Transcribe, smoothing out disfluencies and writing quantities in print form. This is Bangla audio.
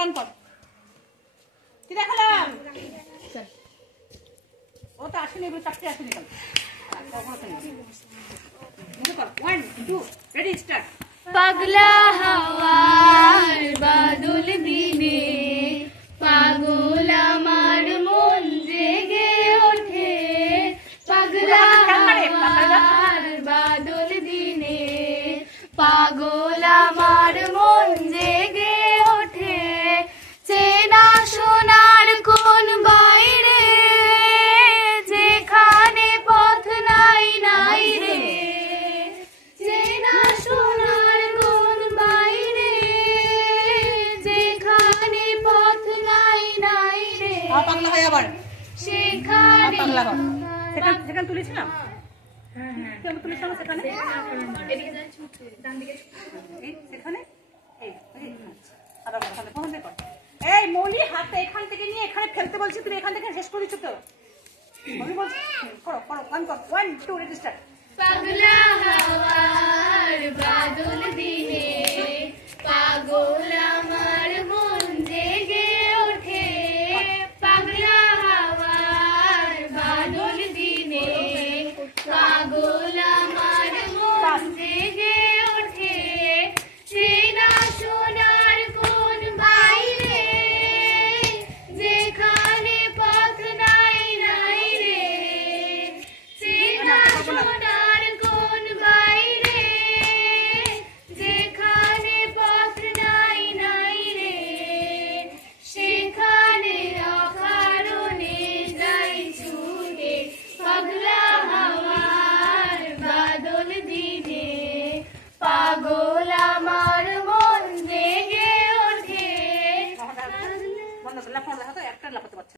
গান কর কি দেখালাম ও তো আসেনি চারটে আসেনি কাল 1 2 ready start পাগলা হাওয়ার বাদল দিনে পাগল আমার মন জেগে ওঠে পাগলা হাওয়ার বাদল দিনে পাগল আমার মন জেগে ওঠে চেনা সোনার কোন বাইরে যেখানে পথ নাই নাই রে চেনা সোনার কোন বাইরে যেখানে পথ নাই নাই রে পাগলা হয় আবার সেখানে পাগলা হয় সেখানে তুলেছিলাম কেন তুলেছিলাম সেখানে এদিকে যাই ছুটে ডান দিকে সেখানে এই মলি হাতে এখান থেকে নিয়ে এখানে ফেলতে বলছি তুমি এখান থেকে শেষ করে দিচ্ছ তো আমি বলছি করো করো গান কর 1 2 রেডি স্টার্ট পাগলা হাওয়ার বাদল দিনে পাগল আমার মন জেগে ওঠে পাগলা হাওয়ার বাদল দিনে পাগল আমার মন জেগে ওঠে চেনা সোনার কোন বাইরে যেখানে পথ নাই নাই রে চেনা সোনার কোন বাইরে যেখানে পথ নাই নাই রে সেখানে অকারণে যাই ছুটে পাগলা হাওয়ার বাদল দিনে পাগল আমার মন জেগে ওঠে বন্ধ করলে ফোন রাখো তো একটা লাফাতে পারছে